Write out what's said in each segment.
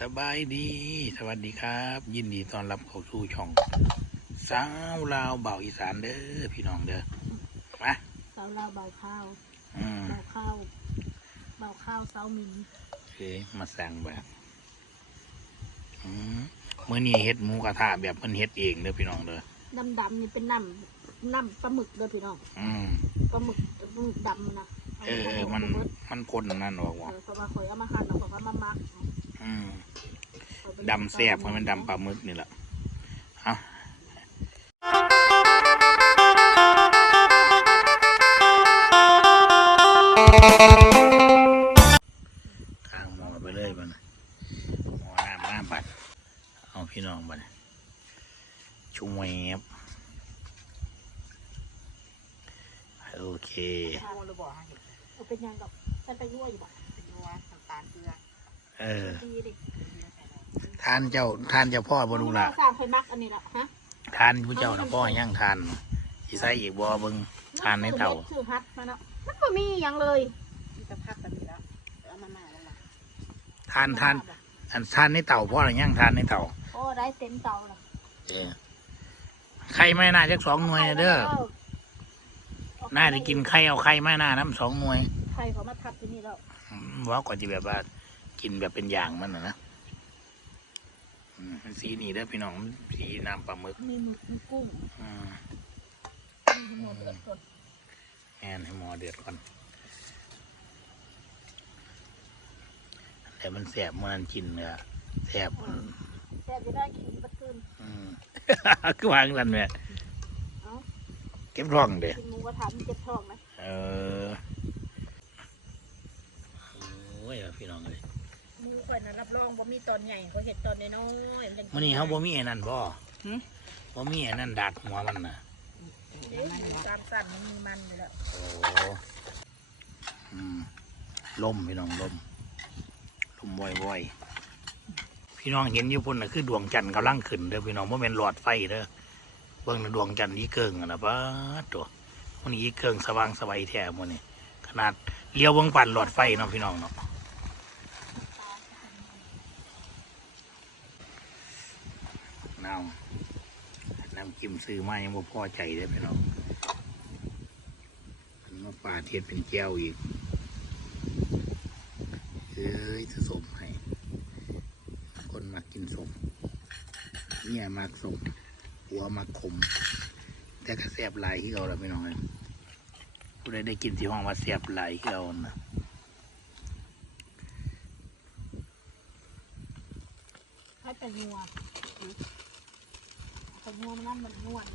สบายดี สวัสดีครับ ยินดีต้อนรับเข้าสู่ช่อง สาวลาวเบาอีสานเด้อพี่น้องเด้อมาเสาลาวเบาข้าวอืมเบาข้าวเบาข้าวเสาหมินโอเคมาสั่งแบบอืมเมื่อนี้เฮ็ดหมูกระทะแบบเพิ่นเฮ็ดเองเด้อพี่น้องเด้อดำดำๆนี่เป็นน้ำน้ำปลาหมึกเด้อพี่น้องอืมปลาหมึกปลาหมึกดำนะเออเออมันมันพ่นนั่นออกเอว่ะอเพราะว่าข่อยเอามาหั่นแล้วข่อยก็มามัก อืมดำแซ่บเพราะมันดำปลาหมึกนี่แหละเอาข้างหมอไปเลยบัดนหมอน้ำน้ำบัดเอาพี่น้องบัดชุ่มแวบโอเคเอาเป็นยังกับฉันไปยั่วอยู่บ่เป็นนัวน้ำตาลเกลือ เออ ดีดิทานเจ้าทานเจ้าพ่อบรูละสร้างข่อยมักอันนี้ละฮะทานผู้เจ้านะพ่อย่างทานสิใส่อีกบ่เบิ่งทานในเตาชื่อฮัทมาเนาะมันบ่มีหยังเลยที่จะพักแบบนี้แล้วเอามาม่าแล้วล่ะทานทานอันทานในเตาพ่อหรือย่างทานในเตาโอ้ได้เต็มเตาละเออไข่ไม่น่าจักสองหน่วยเด้อน่าจะกินไข่เอาไข่ไม่น่าน้ำสองหน่วยไข่เขามาทับที่นี่แล้วอืมว่าก่อนจะแบบว่า กินแบบเป็นอย่างมันนะนะอืมสีนี่เด้อพี่น้องสีน้ำปลาหมึกมีหมึกมีกุ้งอืมมีหมูเดือดสดแอนให้หมอเดือดก่อนแต่มันแสบมันกินเนื้อแสบมันแซ่บจะได้กินบัดคืนอืมคือวางกันแม่เอ้าเก็บร่องเด้กินหมูกระทะมันเจ็บท้องไหมเออโอ้ยพี่น้องเลยหมู ข่อยนะรับรองบ่มีตอนใหญ่เขาเห็ดตอนน้อยๆมันมื่อนี้เขาบ่มีไอ้นั่นบ่บ่มีไอ้นั่นดักหัวมันนะเอ๊ะตามสั่นมันมีมันอยู่แล้วโอ้อืมลมพี่น้องลมลมว่อยๆพี่น้องเห็นอยู่พุ่นน่ะคือดวงจันทร์กำลังขึ้นเด้อพี่น้องบ่แม่นหลอดไฟเด้อเบิ่งน่ะดวงจันทร์อีเกิงอะนะป้าดตัวมันอีเกิงสว่างสวัยแท้มื้อนี้ขนาดเลี้ยวเบิ่งปั่นหลอดไฟเนาะพี่น้องเนาะ น้ำน้ำจิ้มซื้อมายังบ่พอใจเด้อพี่น้องมันมาปลาเทียดเป็นแก้วอีกเอ้ยจะสมให้ คนมากินสมเนี่ยมากสมหัวมักขม แต่ก็แสบหลายที่เราละพี่น้องเอ้ยผู้ใดได้กินที่ห้องว่าแสบหลายที่เรานะให้แต่งัว แต่งัวมันนั่นมันนวด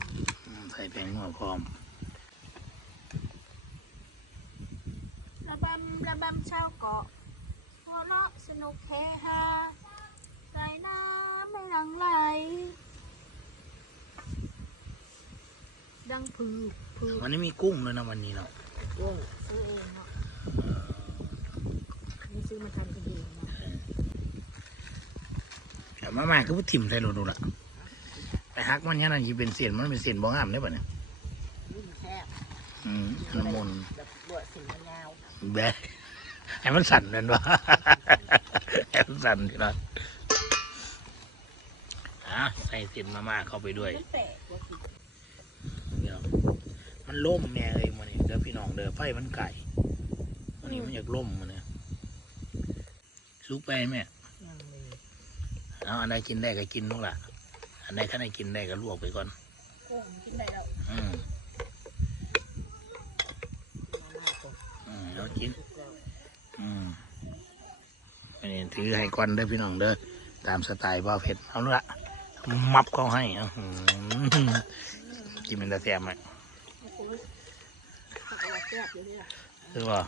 อืมใส่แป้งนัวพร้อม ระบำระบำชาวเกาะหัวเราะสนุกเฮฮาใส่น้ำไม่หลังไหล ดังพือพือวันนี้มีกุ้งด้วยนะวันนี้เนาะซื้อเองเนาะนี่ซื้อมาทำกินเองเนาะแต่มามาคือว่าถิ่มใส่โลดูละ ไปฮักมันเนี่ยนั่นยีเป็นเสียนมันเป็นเสียนบ้องามได้ป่ะเนี่ยนี่มันแซ่บอืมน้ำมนต์แบบบวชสิ่งมันยาวแบะให้มันสั่นนั่นวะให้มันสั่นทีละอะใส่เสียนมาม่าเข้าไปด้วยมันแปลกว่ะสิพี่น้องมันล่มแม่เลยมันนี่เด้อพี่น้องเด้อไฟมันไก่มันนี่มันอยากล่มมันเนี่ยซุกไปแม่ยังเลยเอาอันใดกินได้ก็กินลูกละ อันใดข้าใดกินได้ก็ลวกไปก่อนกุ้งกินได้แล้วอืมมาม่าตัวอืมเอากิน อืมอันนี้ถือให้ก่อนเด้อพี่น้องเด้อตามสไตล์บ่าวเผ็ดเอาละมับเขาให้อื้อหือกินเป็นตะแซมไหมโอ้โหผักอะไรแซ่บอยู่เนี่ยคือว่า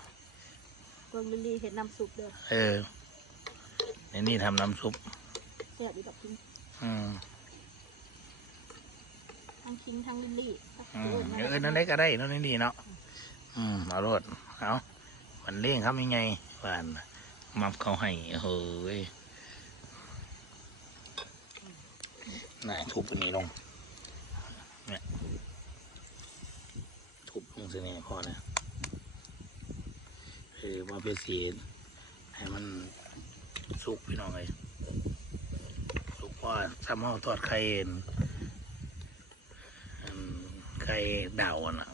เพิ่งลิลลี่เห็นน้ำซุปเด้อเออในนี่ทำน้ำซุป แซ่บดีแบบกินอืม ทั้งคิงทั้งลิลลี่อืมเออนั่นได้ก็ได้นั่นนี่เนาะอืมเอารถเอาวันเลี้ยงเขายังไงวันมับเขาให้เฮ้ยน่าทุบอันนี้ลงเนี่ยทุบลงสิเนี่ยพอเนี่ยเออมาเป็นสีให้มันสุกพี่น้องเลยเอซ้ำเอาทอดไข่อั่นอัน ไข่ดาวอะน่ะ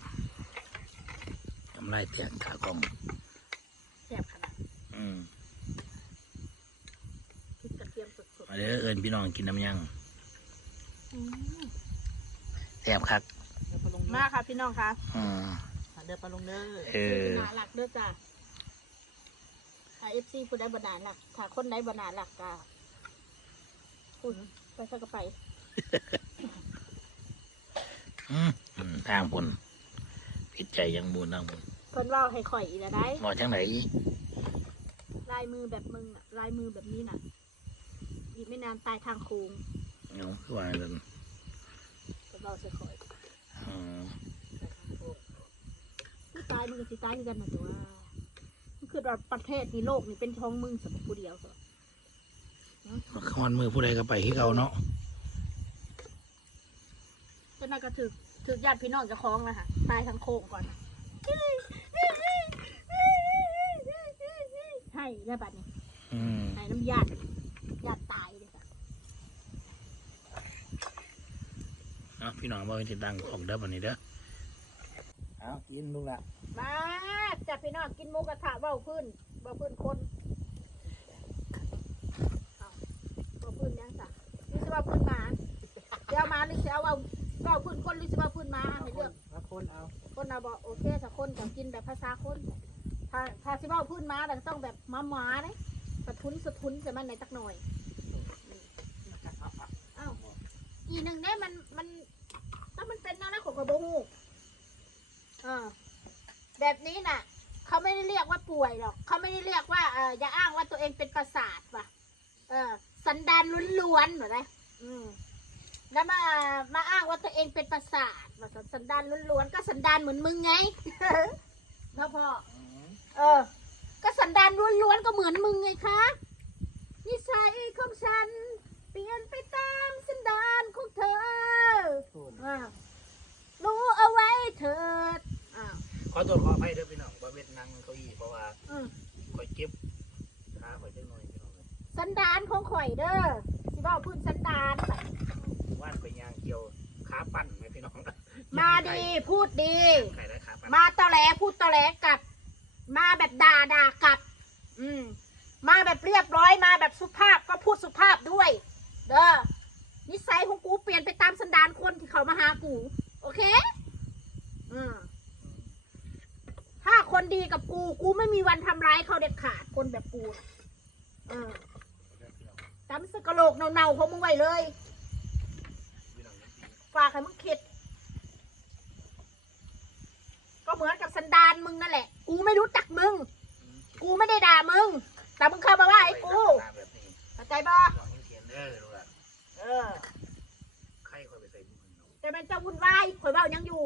ทำลายเตียงขากล้อง แซ่บขนาดอืมพริกกระเทียมสดมาเด้อเอิญพี่น้องกินน้ำยังๆอืมแซ่บคักเดี๋ยวปลาลงมาค่ะพี่น้องค่ะอืมเดี๋ยวปลาลงเด้อ เออหนาหลักเด้อจ้ะถ้าเอฟซีผู้ใดบนาหลักถ้าคนใดบนาหลักก็คุณไปสักกะไปอืมอืม ทางบนผิดใจยังบูนทางบนเพิ่นเว่าให้ข่อยอีแล้วได้หมอจังไหนลายมือแบบมึงน่ะลายมือแบบนี้น่ะอีกไม่นานตายทางโค้งเนาะคือว่ากันเพิ่นเว่าใส่ข่อยอืมผู้ตายมึงกับสิตายคือกันนะตัวมันคือว่าประเทศนี้โลกนี่เป็นท้องมึงสำหรับผู้เดียวสขอนมือผู้ใดก็ไปที่เขาเนาะ เจ้าน่าก็ถึก ถึกญาติพี่น้องเจะคล้าของแล้วค่ะตายทางโค้งก่อน ให้แล้วบัดนี้อืมให้น้ำญาติญาติตายเลยค่ะเอาพี่น้องบอกให้ติดดังของเด้อวันนี้เด้อเอากินลูกละมาจับพี่น้องกินหมูกระทะเบ้าพื้นเบ้าพื้นคนเอาเบ้าพื้นยังจ้ะหรือสิว่าพื้นหมาเดี๋ยวมาหรือสิเอาเอา เบ้าพื้นคนหรือสิว่าพื้นหมาให้เลือกมาคนเอาคนเราบอกโอเคถ้าคนจะกินแบบภาษาคนถ้าถ้าสิเว้าพื้นมาแต่ต้องแบบมาหมาๆเลยสะทุนสะทุนจะมันในจักหน่อยเอ้าอีหนึ่งเนี่ยมันมันถ้ามันเป็นนั่นแล้วของกระโบหูอ่าแบบนี้น่ะเขาไม่ได้เรียกว่าป่วยหรอกเขาไม่ได้เรียกว่าเอออย่าอ้างว่าตัวเองเป็นประสาทว่ะเออสันดานล้วนๆเหรอไงอืม แล้วมามาอ้างว่าตัวเองเป็นประสาทว่าสันดานล้วนๆก็สันดานเหมือนมึงไงพ่อพ่อเออ ก็สันดานล้วนๆก็เหมือนมึงไงคะนิสัยของฉัน เปลี่ยนไปตามสันดานของเธอคนอ่ารู้เอาไว้เถิดอ้าวขอตัวขออภัยเด้อพี่น้องว่าเวทนั่งเก้าอี้เพราะว่าอืมคอยเก็บขาคอยจังหน่อยพี่น้องเลยสันดานของข่อยเด้อสิบอกพื้นสันดาน ว่านไปย่างเกี่ยวขาปั่นไหมพี่น้องมาดีพูดดีไข่ได้ขาปั่นมาตอแหลพูดตอแหลกลับ มาแบบด่าด่ากลับ อืม มาแบบเรียบร้อยมาแบบสุภาพก็พูดสุภาพด้วย เด้อนิสัยของกูเปลี่ยนไปตามสันดานคนที่เขามาหากู โอเค อืมถ้าคนดีกับกู กูไม่มีวันทำร้ายเขาเด็ดขาดคนแบบกูน่ะเออจำสกะโหลกเน่าๆของมึงไว้เลยพี่น้องเห็นดี ฝากให้มึงคิด ก็เหมือนกับสันดานมึงนั่นแหละ กูไม่รู้จักมึง กูไม่ได้ด่ามึง แต่มึงเข้ามาว่าไอ้กูตามแบบนี้เข้าใจบ่พี่น้องเห็นเขียนเด้อลูกละเออไข่คอยไปใส่บุญเนาะแต่มันจะวุ่นวายข่อยเบ้ายังอยู่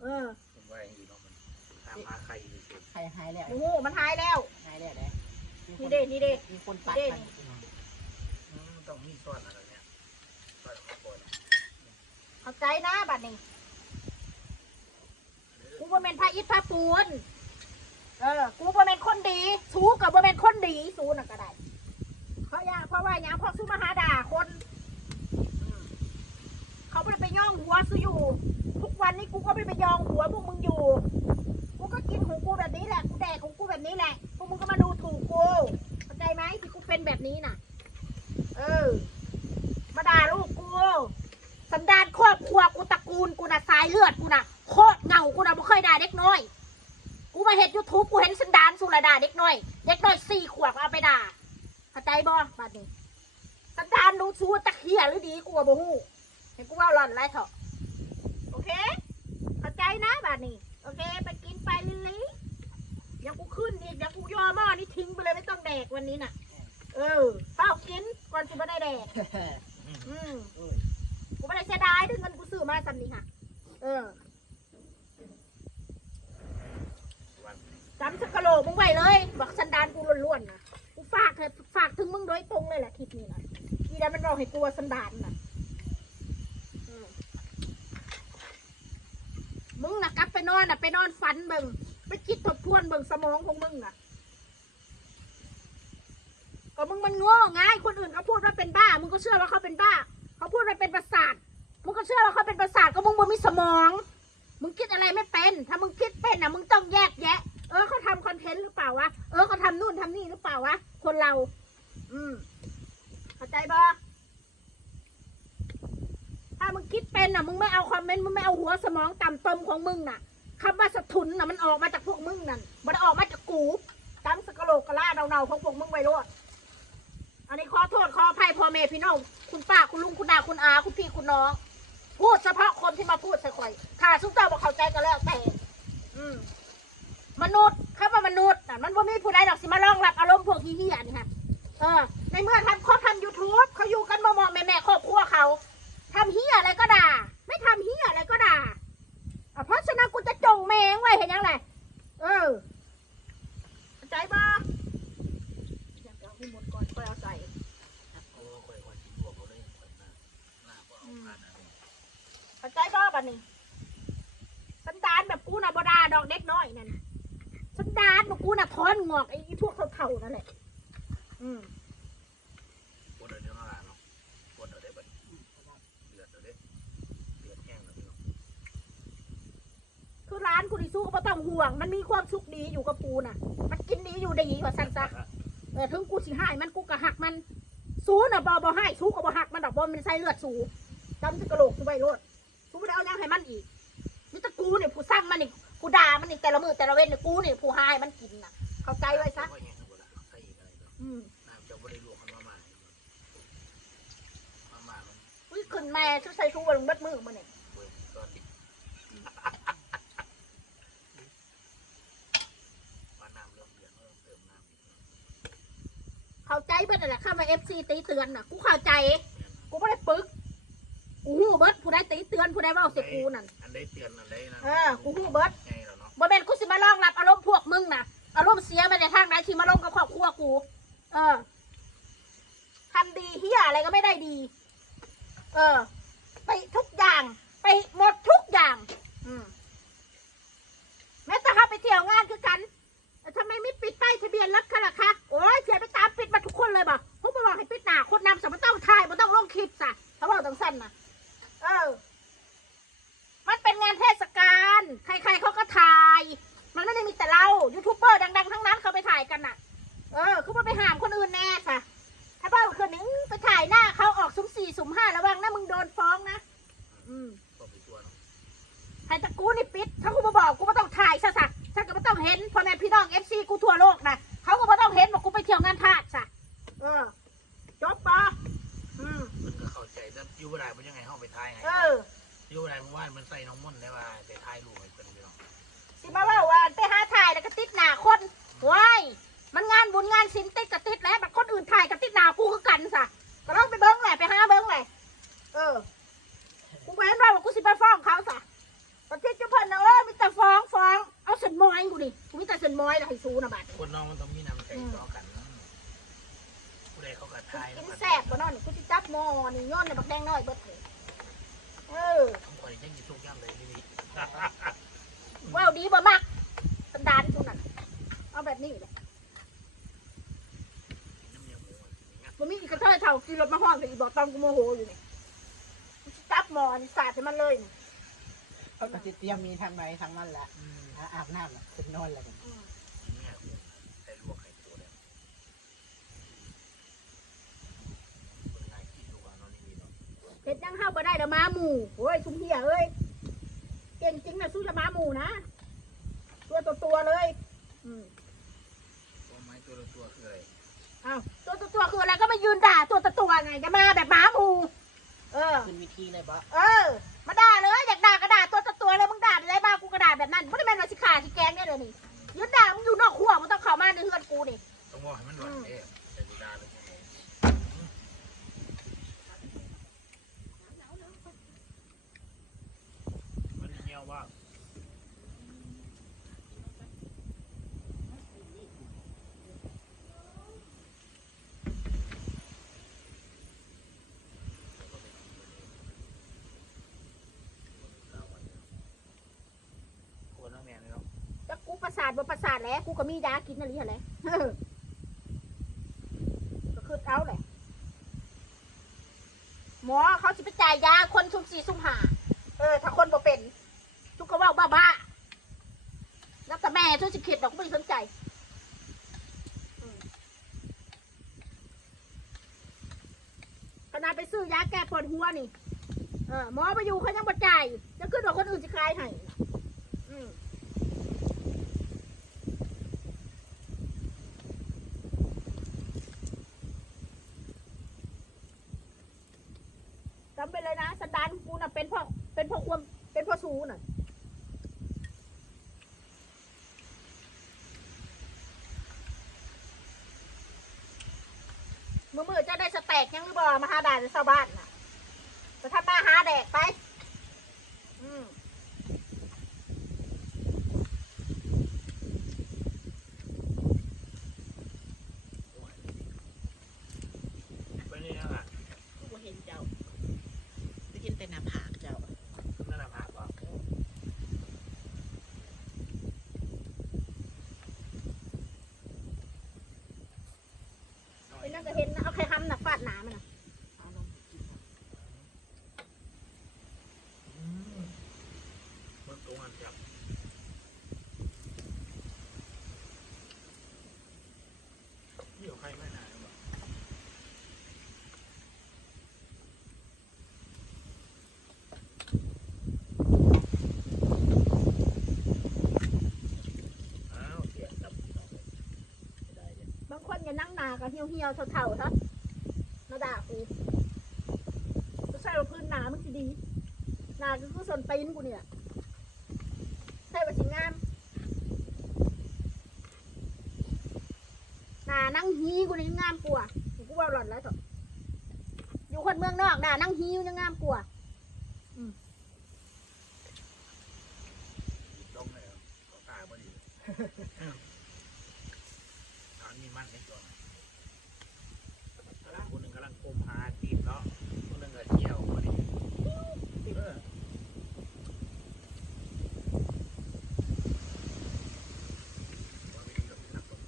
เออผมว่าอย่างนี้เนาะมันตามหาไข่อยู่เฉยใครหายแล้วโอ้โหมันหายแล้วหายแล้วเด้นี่เด้นี่เด้มีคนปัดนี่เด้มันอืมต้องมีซ่อนอะไรเนี่ยซ่อนข้างบน เข้าใจนะบัดนี้กูบ่เป็นพระอิฐพระปูนเออ กูบ่เป็นคนดี สู้กับบ่เป็นคนดี สู้น่ะก็ได้เพราะอยางเพราะว่าอย่างพอสู้มาหาด่าคน เขาไม่ไปย่องหัวซื้ออยู่ ทุกวันนี้กูก็ไม่ไปย่องหัวพวกมึงอยู่ กูก็กินของกูแบบนี้แหละ กูแดกของกูแบบนี้แหละ พวกมึงก็มาดูถูกกูเข้าใจไหมที่กูเป็นแบบนี้น่ะ เออ มาด่าลูกกู สันดานครอบครัวกูตระกูลกูน่ะสายเลือดกูน่ะโคตรเหงากูน่ะไม่เคยด่าเด็กน้อย กูมาเห็นยูทูบกูเห็นสันดานสุรด่าเด็กน้อย เด็กน้อยสี่ขวบเอาไปด่าเข้าใจบ่บัดนี้สันดานรู้ชูตะเคียหรือดีกูว่าบ่ฮู้เห็นกูว่าหล่อนไรเถอะโอเคเข้าใจนะบัดนี้ โอเค ไปกินไปลิลิเดี๋ยวกูขึ้นอีกเดี๋ยวกูย่อหม้อนี่ทิ้งไปเลยไม่ต้องแดกวันนี้น่ะ เออเฝ้ากินก่อนจะไม่ได้แดกอืมโอ้ยกู ไม่ได้เสียดายด้วยเงินกูซื้อมาสันนี้ค่ะ เออจำสกะโหลกมึงไว้เลย บอกสันดานกูล้วนๆนะกูฝากให้ฝากถึงมึงโดยตรงเลยแหละคลิปนี้นะทีนั้นมันบอกให้กลัวสันดานนะมึงนะกลับไปนอนนะไปนอนฝันเบิ่งไปคิดทบทวนเบิ่งสมองของมึงนะกก็มึงมันโง่ไงคนอื่นเขาพูดว่าเป็นบ้า มึงก็เชื่อว่าเขาเป็นบ้า เขาพูดว่าเป็นประสาทมึงก็เชื่อว่าเขาเป็นประสาทก็มึงบ่มีสมอง มึงคิดอะไรไม่เป็น ถ้ามึงคิดเป็นนะมึงต้องแยกแยะ เออเขาทำคอนเทนต์หรือเปล่าวะเออเขาทำนู่นทำนี่หรือเปล่าวะคนเรา อืมเข้าใจบ่ถ้ามึงคิดเป็นน่ะมึงไม่เอาคอมเมนต์มึงไม่เอาหัวสมองต่ำตมของมึงน่ะคำว่าสะทุนน่ะมันออกมาจากพวกมึงนั่นมันออกมาจากกูตั้งสกโลกกะลาเนาๆของพวกมึงไปโลด อันนี้ขอโทษขออภัยพ่อแม่พี่น้องคุณป้าคุณลุงคุณนาคุณอาคุณพี่คุณน้อง พูดเฉพาะคนที่มาพูดใส่ข่อยถ้าสุกเจ้าบอกเข้าใจก็แล้วแต่ อืมมนุษย์คำว่ามนุษย์น่ะมันบ่มีผู้ใดดอกสิมาลองรับอารมณ์พวกที่เหี้ยนี่ค่ะเออในเมื่อทำเขาทำยูทูบเขาอยู่กันมอมอแม่แม่ๆครอบครัวเขาทำเหี้ยอะไรก็ด่า ไม่ทำเหี้ยอะไรก็ด่าอะเพราะฉะนั้นกูจะจงแมงไว้เห็นยังไงเออเข้าใจบ่อยากเอาให้หมดก่อนค่อยเอาใส่ โอ้ค่อยว่าสิลวกเอาเลยค่อยหน้าหน้าบ่เอาการนะ เข้าใจบ่บัดนี้ สันดานแบบกูน่ะบ่ด่าดอกเด็กน้อยนั่นสันดานแบบกูน่ะถอนงอกไอ้พวกเท่าๆนั่นแหละ อืม ปวดเอาเดี๋ยวมาหาเนาะปวดเอาได้บัดนี้เดือดเอาเด้เดือดแห้งแล้วพี่น้อง คือร้านคุณอิซู ก็บ่ต้องห่วง มันมีความสุขดีอยู่กับกูน่ะ มันกินดีอยู่ดีว่าซั่นซะเออถึงกูสิให้มันกูก็หักมัน สูน่ะบ่บ่ให้สูก็บ่หักมันดอกบ่มันใส่เลือดสูจำสิกระโหลกสูไว้โลดสูบ่ได้เอาหยังให้มันอีกมีแต่กูเนี่ยผู้สร้างมันนี่กูด่ามันนี่แต่ละมื้อแต่ละเว้นนี่กูนี่ผู้ให้มันกินน่ะ เข้าใจไว้ซะว่าแห้งเอาบ่ล่ะใส่อีกอะไรเนาะอืมน้ำจะบ่ได้ลวกมันมาม่ามาม่ามันอุ้ยขึ้นแม่ชุดใส่ชูบนเบิดมือมันเนี่ย เว้ยตอนนี้มาน้ำเริ่มเดือดเริ่มเติมน้ำอีก เข้าใจเบิดนั่นแหละข้ามาเอฟซีตีเตือนน่ะกูเข้าใจ กูไม่ได้ปึกกูหูเบิดผู้ใดตีเตือนผู้ใดเว่าเสียกูนั่น อันได้เตือนอันได้นะเออกูหูเบิดไงแล้วเนาะบ่แม่นกูสิมาลองรับอารมณ์พวกมึงน่ะ อารมณ์เสียมาในทางไหนที่มาลงกับครอบครัวกู เออทำดีเฮียอะไรก็ไม่ได้ดี เออ ไปทุกอย่าง ไปหมดทุกอย่าง อืมแม้แต่เขาไปเที่ยว องมันต้องมีน้ำใจต่อกันนะผู้ใดเขาก็ทายกินแล้วแซ่บบ่เนอนกูสิจับหม้อนี่ย้อนในบักแดงน้อยเบิดเลยเออผมคอยยังสิทุกข์ย่ำเลยที่นี่ว้าวดีบ่มักสันดานกูนั่นเอาแบบนี้เลยน้ำเนียหมูงัดมันมีอีกกระเทยเท่ากินรถมาห้องใส่อีบอกตอนกูโมโหอยู่นี่กูสิจับหม้อนี่สาดให้มันเลยนี่เขาก็สิเตรียมมีทางใดทางมันแหละอะอาบน้ำน่ะขึ้นนอนแล้วกัน อืม เนี่ยใส่ลวกไข่ตัวแล้วคนนายกินลูกอะนอนนี่เนาะ เห็ดยังเข้าบ่ได้เดอ ม้าหมูโอ้ยชุมเหียเอ้ยเก่งจริงนะสู้จะม้าหมูนะตัวตัวตัวๆเลย อืมตัวไม้ตัวละตัวคืออะไรอ้าวตัวตัวตัวๆคืออะไรก็มายืนด่าตัวตัวตัวๆไงจะมาแบบม้าหมูเออ ขึ้นวิธีเลยบ่เออ มาด่าเลยอยากด่าก็ด่าตัวตัวตัวๆเลยมึงด่าอะไรบ้างกูก็ด่าแบบนั้นไม่ได้แม่นว่าสิขาสิแกงเนี่ยเลยนี่ยืนด่ามึงอยู่นอกขั้วมึงต้องเข้ามาในเฮือนกูนี่ต้องบอกให้มันหวานเอ๊ะแต่ดูดาเลยมันเงี้ยวว่า คนน้องแมนเลยเนาะ แล้วกูประสา ทบ่ประสาทแล้วกูก็มียากินอะไรอะไรเออก็คือเอาแหละหมอเขาจะไปจ่ายยาคนซุ่มสี่ซุ่มห้าเออ ถ้าคนบ่เป็นทุกก็ว่าบ้าบ้าๆแล้วแต่แม่ทุกสิคิดดอกไม่สนใจขนาดไปซื้อยาแก้ปวดหัวนี่ เออหมอไปอยู่เขายังบ่จ่ายจะขึ้นว่าคนอื่นจะคลายให้อืมจำไปเลยนะสันดานกูน่ะเป็นเพ่อเป็นเพ่อความเป็นเพ่อชูน่ะ มือมือจะได้สแต็กยังหรือบ่มาหาด่าจะชาวบ้านน่ะจะทำมาหาแดกไป อืม ไปนี่นะ กูเห็นเจ้าได้ยินแต่หน้าผากเจ้า นั่นน่ะผักบ่ ไอ้นั่นก็เห็นนะเอาใครทำน่ะฟาดหนามันน่ะ เอาลงกิน มันตรงอันครับเดี๋ยวใครไม่นานหรอก อ้าวเสียงดับพี่น้องเลยไม่ได้เนี่ย บางคนอย่านั่งหนา กับเหี่ยวเหี่ยวๆเท่าๆซะมาด่ากูก็ใช่ว่าพื้นหนามันสิดีหนาคือส่วนตีนกูเนี่ยใช่ว่าสิงามหนานั่งฮีกูนี่ยงามกว่ากูว่าหล่อนแล้วเถอะอยู่คนเมืองนอกหนานั่งฮียังงามกว่าลงเลยขอตาพอดีทางมีมันในตัวกำลังคนหนึ่งกำลังกลมหาตีนเนาะคนหนึ่งก็เที่ยวพอดีเออว่าไม่ดีหรอกนักตก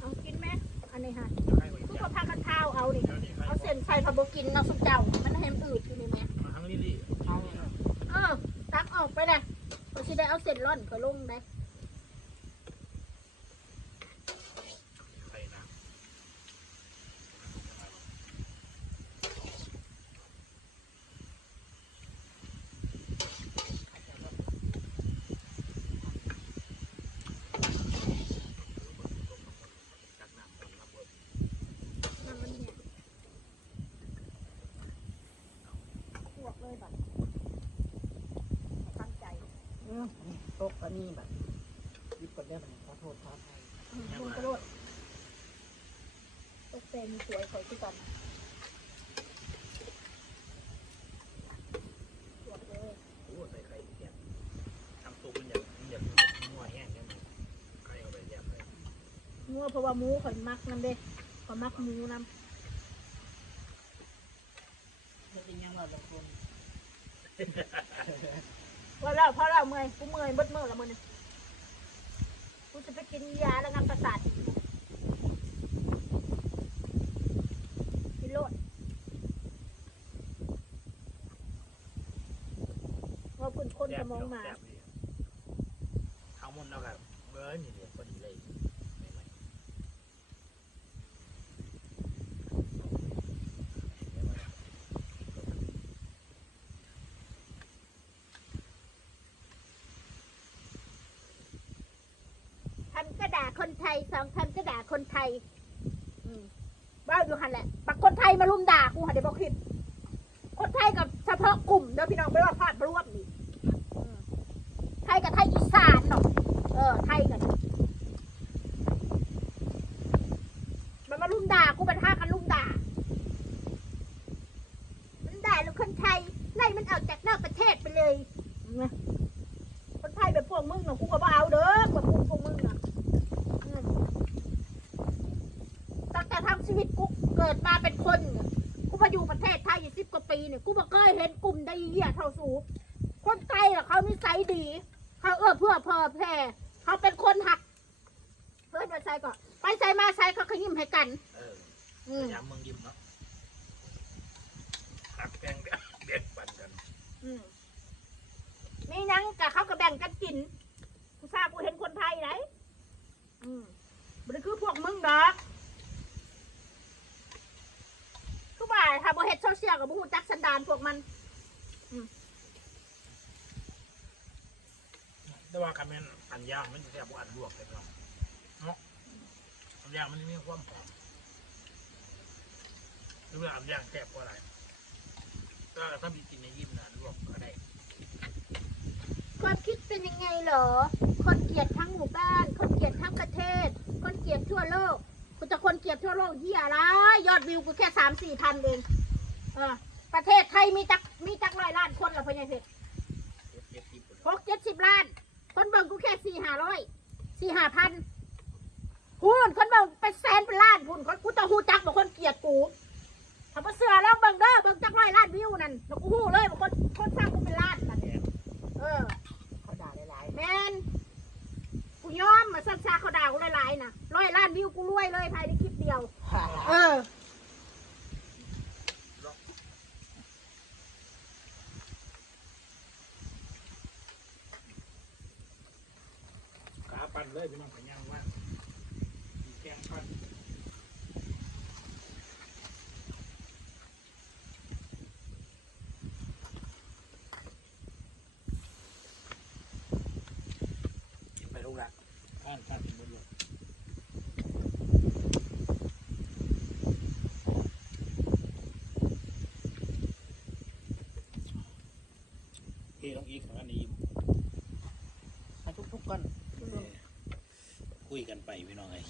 เอากินไหมอันนี้ฮะ จะให้ไว้ ทุก เที่ ค ยวน พากันเท้าเอาดิ เดี๋ยวนี้ให้ เอาเส้นใส่ผัก บกินเนาะสุกเจ้า มันแฮมอืดอยู่นี่แม่มาทั้งลิลลี่เอาเลยเออตักออกไปเลยก็สิได้เอาเส้นร่อนก็ลงได้ ใครนะ นั่นมันเนี่ยพวกเลยแบบตั้งใจ เออนี่ ตกก็นี่แบบยิบกดได้ไหมขอโทษขออภัยอืมคุณกระโดดตกเต็มสวยสวยที่กันพวกเลยโอ้ใส่ไข่เสียบทำซุปมันอย่างมันอย่างนัวแห้งเนี่ยมันไข่เอาไปแยบเลยงัวเพราะว่าหมูข่อยมักน้ำเด้ข่อยมักหมูน้ไม่เป็นยังว่าบางคนำ พอแล้วพอแล้วเมื่อยกูเมื่อยเบิดเมื่อละมือนึงกูจะไปกินยาระงับประสาทกินโลดว่าเพิ่นคนสมองมาหมดแล้วครับเบอร์นี่เดี๋ยวพอดีเลยไม่ไหม ทำก็ด่า คนไทยสองทำก็ด่าคนไทย อืมว่าอยู่หันแหละปักคนไทยมารุมด่ากูหันเดี๋ยวบอกผิด คนไทยกับเฉพาะกลุ่มเดี๋ยวพี่น้องไม่ว่าพลาดรวมนี่ไทยกับไทยอีสานเนาะเออ ไทยกัน มันมารุมด่ากูเป็นท่ากันรุมด่า มันด่าลูกคนไทยไล่มันออกจากนอกประเทศไปเลยเห็นไหมคนไทยแบบพวกมึงเนาะกูก็บ่เอาเด้อแบบพวกพวกมึงเนาะอืมตั้งแต่ทำชีวิตกูเกิดมาเป็นคนเนี่ยกูมาอยู่ประเทศไทยอยู่สิบกว่าปีเนี่ยกูบ่เคยเห็นกลุ่มใดเหี้ยเท่าสูคนไทยอะเขานิสัยดี เขาเอื้อเพื่อเผื่อแผ่เขาเขาเป็นคนหักเฮ้ยไปใส่ก่อนไปใส่มาใส่เขาขยิ้มให้กัน เอออืมพยายามเมืองยิ้มเนาะหักแบ่งกันแบ่งปันกันอืมนี่ยังกับเขาก็แบ่งกันกินกูทราบกูเห็นคนไทยไหนอืมมันคือพวกมึงดอก คือว่าถ้าบ่เฮ็ดโซเชียลกับบ่ฮู้จักสันดานพวกมันแต่ว่าคำนั้นอันย่างมันจะแซ่บกว่าอันลวกเลยครับเนาะอันย่างมันมีความหอมหรือว่าอันย่างแซ่บกว่าอะไรก็ถ้ามีกินในยิ้มนะลวกก็ได้ความคิดเป็นยังไงเหรอ คนเกลียดทั้งหมู่บ้าน คนเกลียดทั้งประเทศ คนเกลียดทั่วโลก กูจะคนเกลียดทั่วโลกเฮียอะยอดวิวกูแค่สามสี่พันเองเออประเทศไทยมีจักมีจักร้อยล้านคนเหรอพญเพชรเจ็ดสิบคนหกเจ็ดสิบล้าน คนเบิ่งกูแค่สี่ห้าร้อยสี่ห้าพันพูนคนเบิ่งเป็นแสนเป็นล้านพูนคนกูจะหูจักบอกคนเกลียดกูถ้าเสือลองเบิ่งเด้อเบิ่งจักร้อยล้านวิวนั่นแล้วกูหูเลยบอกคนคนสร้างกูเป็นล้านนั่นเออเขาด่าหลายแมน ยอมมาซับซาเขาด่ากูหลายๆนะร้อยล้านวิวกูรวยเลยภายในคลิปเดียวๆเออขาปั่นเลยพี่น้องไปย่างว่ามีแกงปั่นกินไปลูกละปั่นปั่นกินไปลูกเฮ้ต้องอีกของอันนี้ ให้ทุกๆคน คุยกันไปพี่น้องไอ้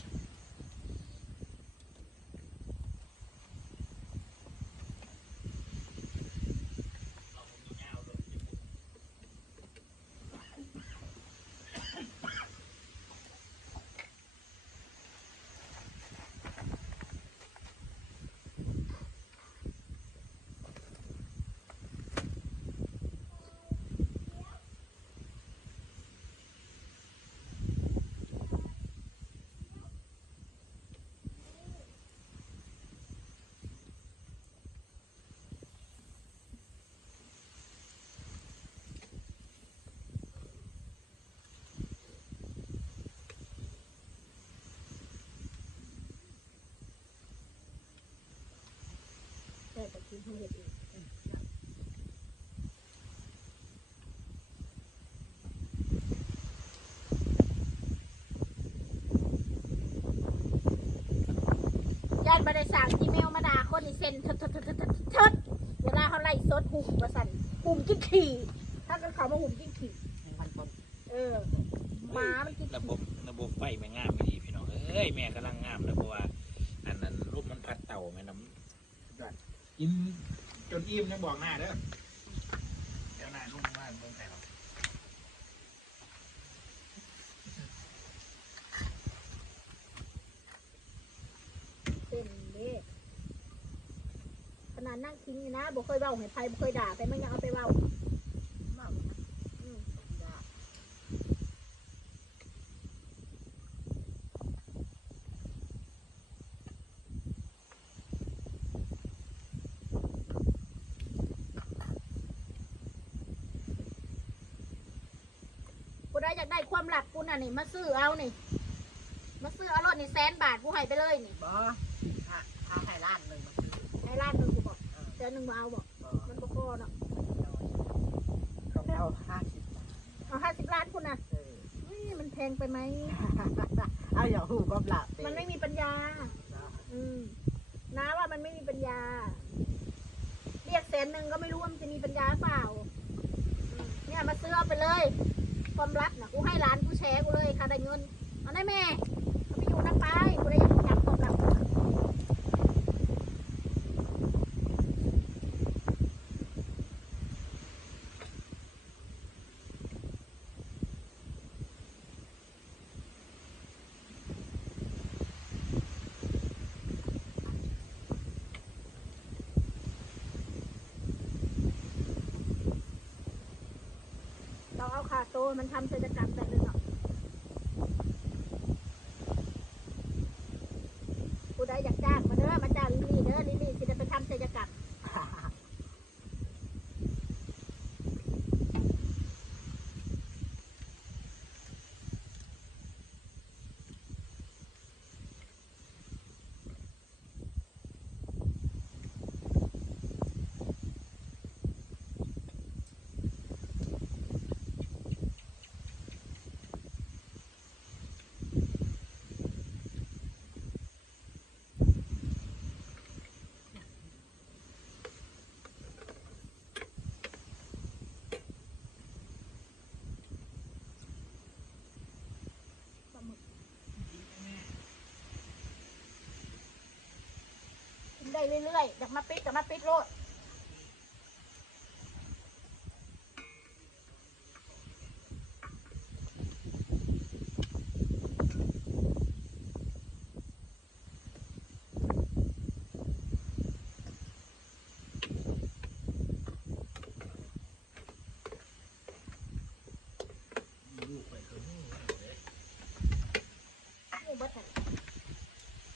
ยญาติบริษัทอีเมลมาดาคนนี่เซ็นเถิดเถิดเถิดเถิดเถิดเวลาเขาไล่สดหุ่มประสันหุ่มกิ้งขี่ ถ้าเกิดเขามาหุ่มกิ้งขี่พันคนเออหมามันกิ้งระบบระบบไฟไม่งามไม่ดีพี่น้องเอ้ยแม่กำลังงามระว่าอันนั้นรูปมันพัดเต่าแม่น้ำ กินจนอิ่มยังบอกหน้าเด้อเดี๋ยวหน้าลุ่มมากเบิ่งแต่เราเซ็นเด้ขนาดนั่งทิ้งอยู่นะบอกเคยเว้าให้ใครบ่เคยด่าแต่มันยังเอาไปเว้า มากเลยนะ อืม ด่า กูได้อยากได้ ความหลักกูน่ะนี่มาซื้อเอานี่มาซื้อเอารถนี่แสนบาทกูให้ไปเลยนี่บอถ้าถ้าให้ล้านหนึ่งมันคือให้ล้านหนึ่งกูบอกเออแสนหนึ่งมาเอาบอกบอมันบ่พอเนาะเขาเอาห้าสิบเอาห้าสิบล้านคุณนะเออนี่มันแพงไปไหมเอาอย่าหูก็หลับมันไม่มีปัญญา อืมน้าว่ามันไม่มีปัญญา เรียกแสนหนึ่งก็ไม่รู้ว่ามันจะมีปัญญาเปล่าอืมเนี่ยมาซื้อเอาไปเลย ความรักนะกูให้ร้านกูแชร์กูเลยค่ะได้เงินเอาได้แม่เอาไปอยู่น้ำไปกูได้อยากจับความรักเราเอาคา โตมันทำเศรษฐกรรมแบบนึงเนาะ เรื่อยๆอยากมาปิดก็มาปิดโลด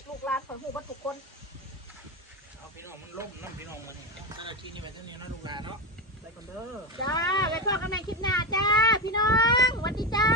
ลูกหลานขอยหูบัดทุกคน ล่มน้ำพี่น้องมาเนี่ยเจ้น้าที่นี่มันเท่านี้เนาะลูกหลานเนาะไปก่อนเด้อ จ้าไว้พบกันใหม่คลิปหน้าจ้า พี่น้องสวัสดีจ้า